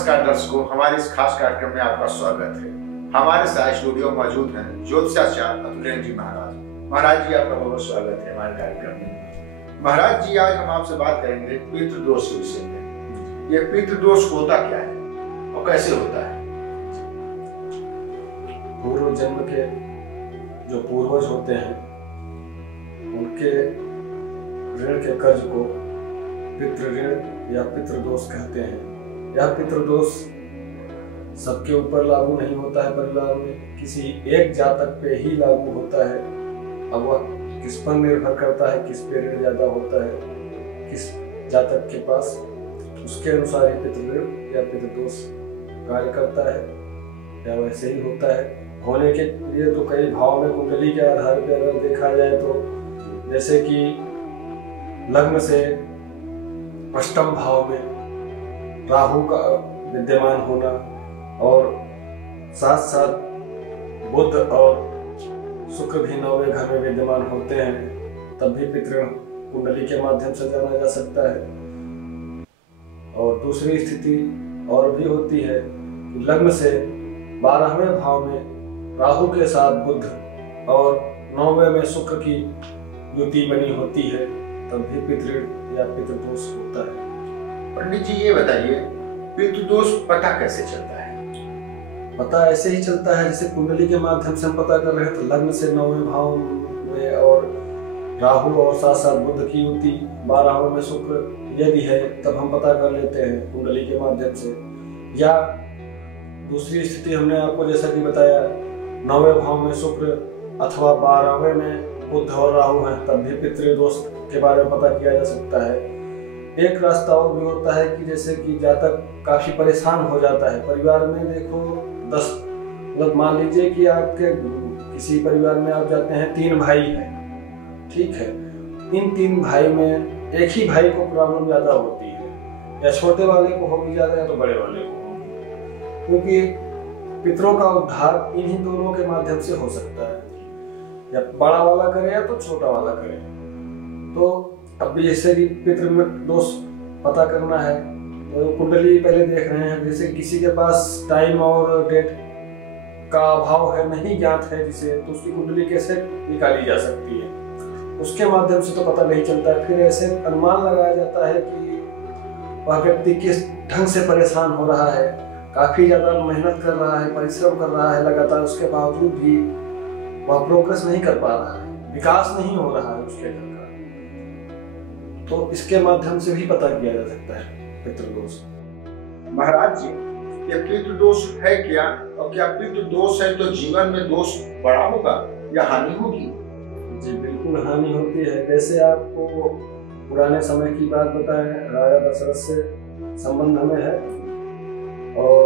नमस्कार दर्शकों, हमारे इस खास कार्यक्रम में आपका स्वागत है। हमारे साथ स्टूडियो मौजूद हैं ज्योतिषाचार्य अतुलेन्द्र जी महाराज। महाराज जी, आपका बहुत स्वागत है हमारे कार्यक्रम में। महाराज जी, आज हम आपसे बात करेंगे पितृदोष के विषय में। ये पितृदोष होता क्या है और कैसे होता है? पूर्व जन्म के जो पूर्वज होते हैं उनके ऋण के कर्ज को पितृ ऋण या पितृदोष कहते हैं। यह पितृदोष सबके ऊपर लागू नहीं होता है, परिवार में किसी एक जातक पे ही लागू होता है। अब वह किस पर निर्भर करता है, किस पे ऋण ज्यादा होता है, किस जातक के पास, उसके अनुसार ही पितृ ऋण या पितृदोष कार्य करता है या वैसे ही होता है। होने के लिए तो कई भाव में कुंडली के आधार पर अगर देखा जाए तो जैसे कि लग्न से अष्टम भाव में राहु का विद्यमान होना और साथ साथ बुध और शुक्र भी 9वें घर में विद्यमान होते हैं, तब भी पितृ कुंडली के माध्यम से जाना जा सकता है। और दूसरी स्थिति और भी होती है कि लग्न से 12वें भाव में राहु के साथ बुध और 9वें में शुक्र की युति बनी होती है, तब भी पितृ या पितृदोष होता है। पंडित जी, ये बताइए, पितृदोष पता कैसे चलता है? पता ऐसे ही चलता है जैसे कुंडली के माध्यम से हम पता कर रहे हैं। तो लग्न से 9वें भाव में और राहु और साथ साथ बुध की युति 12वें में शुक्र यदि है, तब हम पता कर लेते हैं कुंडली के माध्यम से। या दूसरी स्थिति हमने आपको जैसा कि बताया, 9वें भाव में शुक्र अथवा 12वें में बुध और राहु है, तब भी पितृदोष के बारे में पता किया जा सकता है। एक रास्ता और भी होता है कि जैसे कि जातक काफी परेशान हो जाता है परिवार में। देखो 10 मतलब मान लीजिए कि आपके किसी परिवार में आप जाते हैं, 3 भाई हैं, ठीक है। इन 3 भाई में एक ही भाई को प्रॉब्लम ज्यादा होती है, या छोटे वाले को होगी ज्यादा या तो बड़े वाले को होगी, क्योंकि पितरों का उद्धार इन्हीं दोनों के माध्यम से हो सकता है, या बड़ा वाला करे या तो छोटा वाला करे। तो अब जैसे कि पितृ में दोष पता करना है तो कुंडली पहले देख रहे हैं। जैसे किसी के पास टाइम और डेट का अभाव है, नहीं ज्ञात है जिसे, तो उसकी कुंडली कैसे निकाली जा सकती है? उसके माध्यम से तो पता नहीं चलता है। फिर ऐसे अनुमान लगाया जाता है कि वह व्यक्ति किस ढंग से परेशान हो रहा है, काफी ज्यादा मेहनत कर रहा है, परिश्रम कर रहा है लगातार, उसके बावजूद भी वह प्रोग्रेस नहीं कर पा रहा है, विकास नहीं हो रहा है उसके घर का। तो इसके माध्यम से भी पता किया जा सकता है पितृदोष। महाराज जी, ये पितृदोष है क्या, और क्या पितृदोष है तो जीवन में दोष बड़ा होगा या हानि होगी? जी बिल्कुल हानि होती है। जैसे आपको पुराने समय की बात बताएं, राजा दशरथ से संबंध हमें है। और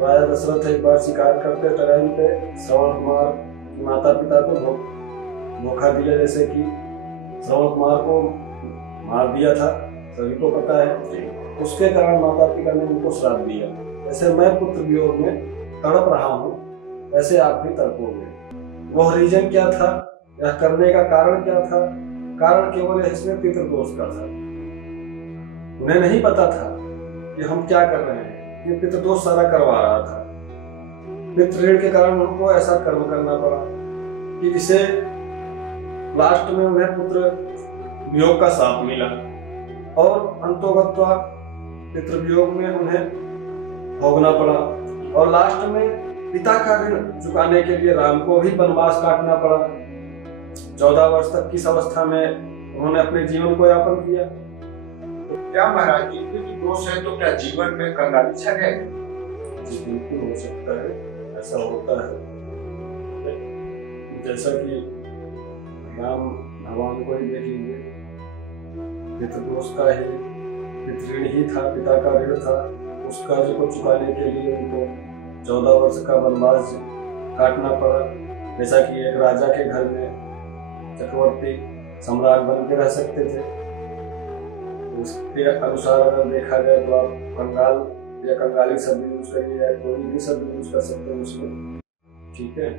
राजा दशरथ एक बार शिकार करते टाइम पे श्रवण कुमार माता पिता को धोखा दिया, जैसे कि श्रवण कुमार को मार दिया था, सभी को पता है। उसके कारण माता पिता ने उनको श्राप दिया, जैसे मैं पुत्र वियोग में तड़प रहा हूँ वैसे आप भी तड़पोगे। वह रीजन क्या था, यह करने का कारण क्या था? कारण केवल इसमें पितृदोष का था। उन्हें नहीं पता था कि हम क्या कर रहे हैं, ये पितृदोष सारा करवा रहा था। पितृ ऋण के कारण उनको ऐसा कर्म करना पड़ा कि जिसे लास्ट में उन्हें पुत्र वियोग का शाप मिला, और अंतोगत्वा पितृवियोग में उन्हें भोगना पड़ा। और लास्ट में पिता का ऋण चुकाने के लिए राम को भी वनवास काटना पड़ा। 14 वर्ष तक किस अवस्था में उन्होंने अपने जीवन को यापन किया। तो क्या महाराज जी, पितृदोष है तो क्या जीवन में कंगाली छा जाएगी? जी बिल्कुल हो सकता है, ऐसा होता है। जैसा कि राम भगवान को ही देख लीजिए, पितृदोष का ही पितृ ऋण ही था, पिता का ऋण था। उस कर्ज को चुकाने के लिए उनको 14 वर्ष का वनवास काटना पड़ा। जैसा कि एक राजा के घर में चक्रवर्ती सम्राट बन के रह सकते थे, उसके अनुसार अगर देखा जाए तो आप कंगाल या कंगाली शब्द यूज करिए या कोई भी शब्द यूज कर सकते हैं उसमें, ठीक है।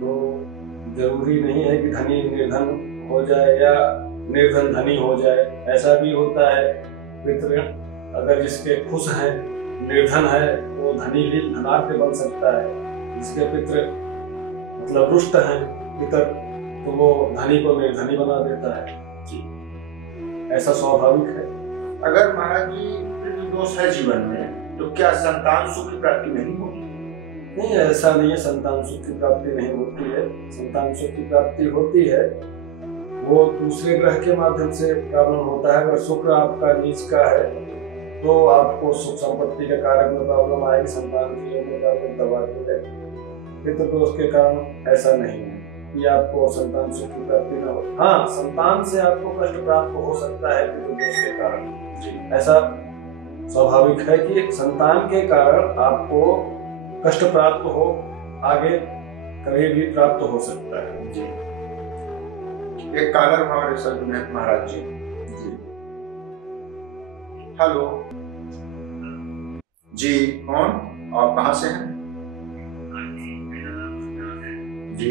तो जरूरी नहीं है कि धनी निर्धन हो जाए या निर्धन धनी हो जाए, ऐसा भी होता है। पितृ अगर जिसके खुश हैं निर्धन है वो धनी भी धनाढ्य बन सकता है, जिसके पितृ मतलब रुष्ट हैं पितर, तो वो धनी को निर्धनी बना देता है जी, ऐसा स्वाभाविक है। अगर महाराज जी पितृदोष है जीवन में तो क्या संतान सुख की प्राप्ति नहीं होगी? नहीं, ऐसा नहीं है, संतान सुख की प्राप्ति नहीं होती है। संतान सुख की प्राप्ति होती है, वो दूसरे ग्रह के माध्यम से प्रॉब्लम होता है। अगर शुक्र आपका नीच का है तो आपको सुख संपत्ति के कारक में प्रॉब्लम आएगी, संतान की में प्रॉब्लम दबाती है। पितृदोष के कारण ऐसा नहीं है कि आपको संतान सुख की प्राप्ति न हो। हाँ, संतान से आपको कष्ट प्राप्त हो सकता है पितृदोष के कारण जी, ऐसा स्वाभाविक है कि संतान के कारण आपको कष्ट प्राप्त हो, आगे कभी भी प्राप्त हो सकता है जी। एक कॉलर हमारे साथ में महाराज जी। हेलो जी, कौन? आप कहाँ से हैं? जी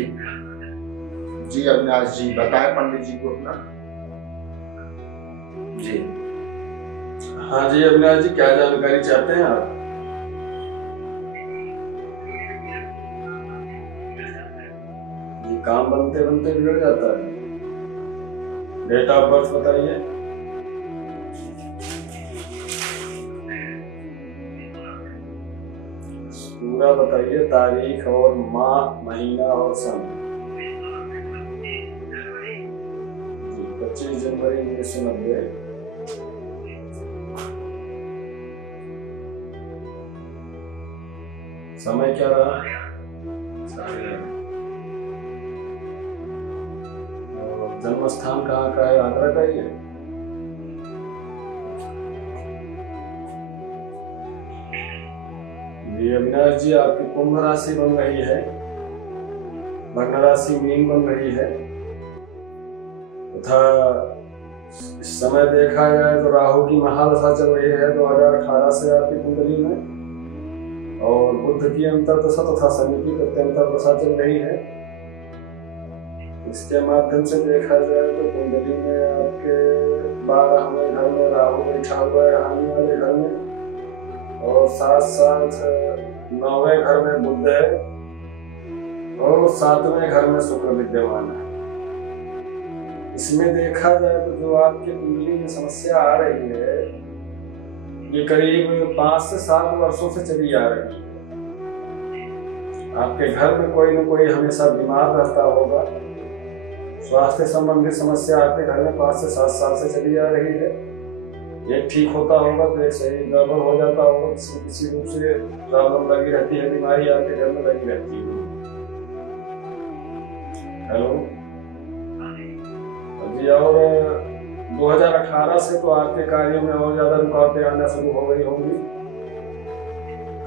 जी अविनाश जी, बताएं पंडित जी को अपना। जी हाँ जी अविनाश जी, क्या जानकारी चाहते हैं आप? जी, काम बनते बनते बिगड़ जाता है। डेट ऑफ बर्थ बताइए। पूरा बताइए, तारीख और माह, महीना और सन। 25 जनवरी 1990। समय क्या रहा? जन्म स्थान कहाँ का है? आगरा का ही है। अविनाश जी, आपकी कुंभ राशि बन रही है, लग्न राशि मीन बन रही है तथा इस समय देखा जाए तो राहु की महादशा चल रही है 2018 से आपकी कुंडली में, और बुध की अंतर्दशा तथा शनि की प्रत्यंतर्दशा चल रही है। इसके माध्यम से देखा जाए तो कुंडली में आपके 12वें घर में राहु बैठा हुआ है, हानि वाले घर में, और साथ साथ 9वें घर में बुध है और 7वें घर में शुक्र विद्यमान है। इसमें देखा जाए तो जो आपके कुंडली में समस्या आ रही है ये करीब 5 से 7 वर्षों से चली आ रही है। आपके घर में कोई न कोई हमेशा बीमार रहता होगा, स्वास्थ्य संबंधी समस्या आपके घर में 5 से 7 साल से चली आ रही है। एक ठीक होता होगा तो एक सही गड़बड़ हो जाता होगा, किसी रूप से प्रॉब्लम लगी रहती है, बीमारी आपके घर में लगी रहती है। हेलो जी, और 2018 से तो आपके कार्यों में और ज्यादा रुकावटें आना शुरू हो गई होंगी।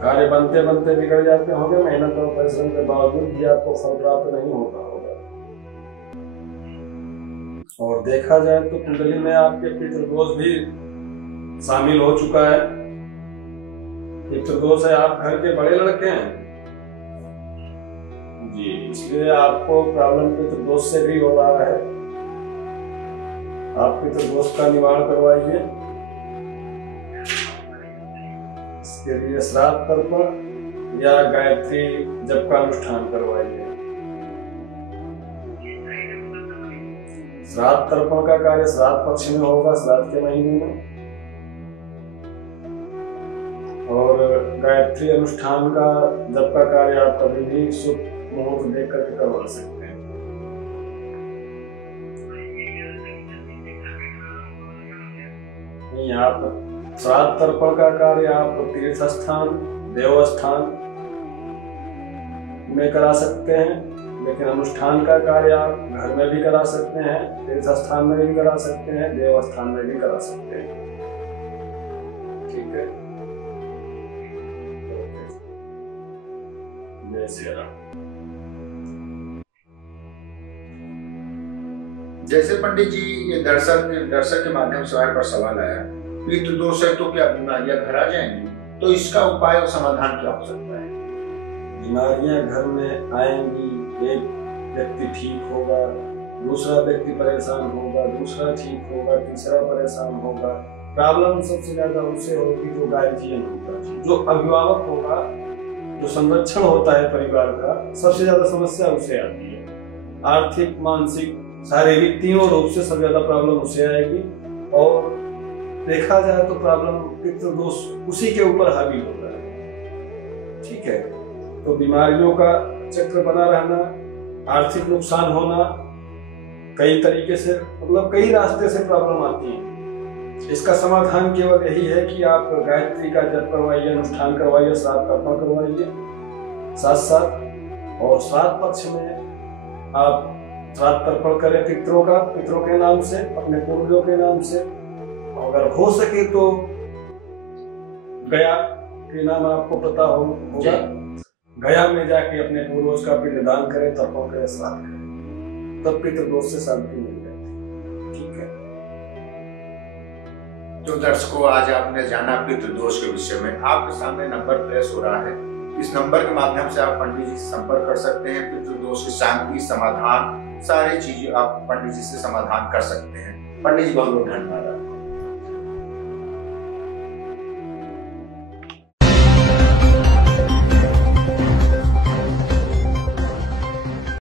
कार्य बनते बनते बिगड़ जाते होंगे, मेहनत और परिश्रम के बावजूद भी आपको फल प्राप्त नहीं होता होगा। और देखा जाए तो कुंडली में आपके पितृदोष भी शामिल हो चुका है। पितृदोष है, आप घर के बड़े लड़के हैं जी, इसलिए आपको प्रॉब्लम पितृदोष से भी हो रहा है। आप पितृदोष का निवारण करवाइए। इसके लिए श्राद्ध तर्पण या गायत्री जप का अनुष्ठान करवाइए। श्राद्ध तर्पण का कार्य श्राद्ध पक्ष में होगा, श्राद्ध के महीने में, और गायत्री अनुष्ठान का जप का कार्य आप कभी भी शुभ मुहूर्त देख करके करवा सकते हैं। आप श्राद्ध तर्पण का कार्य आप तीर्थ स्थान, देवस्थान में करा सकते हैं, लेकिन अनुष्ठान का कार्य आप घर में भी करा सकते हैं, तीर्थ स्थान में भी करा सकते हैं, देवस्थान में भी करा सकते हैं। ठीक है, जय श्री राम। जैसे पंडित जी ये दर्शक के माध्यम से हमारे पर सवाल आया, पितृदोष है तो क्या बीमारियां घर आ जाएंगी, तो इसका उपाय और समाधान क्या हो सकता है? बीमारियां घर में आएंगी, एक व्यक्ति ठीक होगा, दूसरा व्यक्ति परेशान होगा, दूसरा ठीक होगा, तीसरा परेशान होगा, प्रॉब्लम सबसे ज्यादा उसे होगी जो गार्जियन होगा, जो अभिभावक होगा, जो संरक्षण होता है परिवार का, सबसे ज्यादा समस्या उसे आती है। आर्थिक, मानसिक, शारीरिक तीनों रूप से सबसे ज्यादा प्रॉब्लम उसे आएगी। और देखा जाए तो प्रॉब्लम पितृदोष उसी के ऊपर हावी होता है। ठीक है, तो बीमारियों का चक्र बना रहना, आर्थिक नुकसान होना, कई तरीके से मतलब कई रास्ते से प्रॉब्लम आती है। इसका समाधान केवल यही है कि आप गायत्री का जप करवाइए, अनुष्ठान करवाइए, श्राद्ध तर्पण करवाइए साथ साथ। और श्राद्ध पक्ष में आप श्राद्ध तर्पण करें पितरों के नाम से, अपने पूर्वजों के नाम से। अगर हो सके तो गया के नाम आपको पता होगा, गया में जाके अपने पूर्वज का पिंडदान करें, तर्पण करें, श्राद्ध करें, तब पितृदोष से शांति मिल जाती है। ठीक है, तो दर्शकों, आज आपने जाना पितृदोष के विषय में। आपके सामने नंबर फ्लैश हो रहा है, इस नंबर के माध्यम से आप पंडित जी से संपर्क कर सकते हैं। पितृदोष की शांति, समाधान, सारी चीजें आप पंडित जी से समाधान कर सकते हैं। पंडित जी बहुत बहुत धन्यवाद।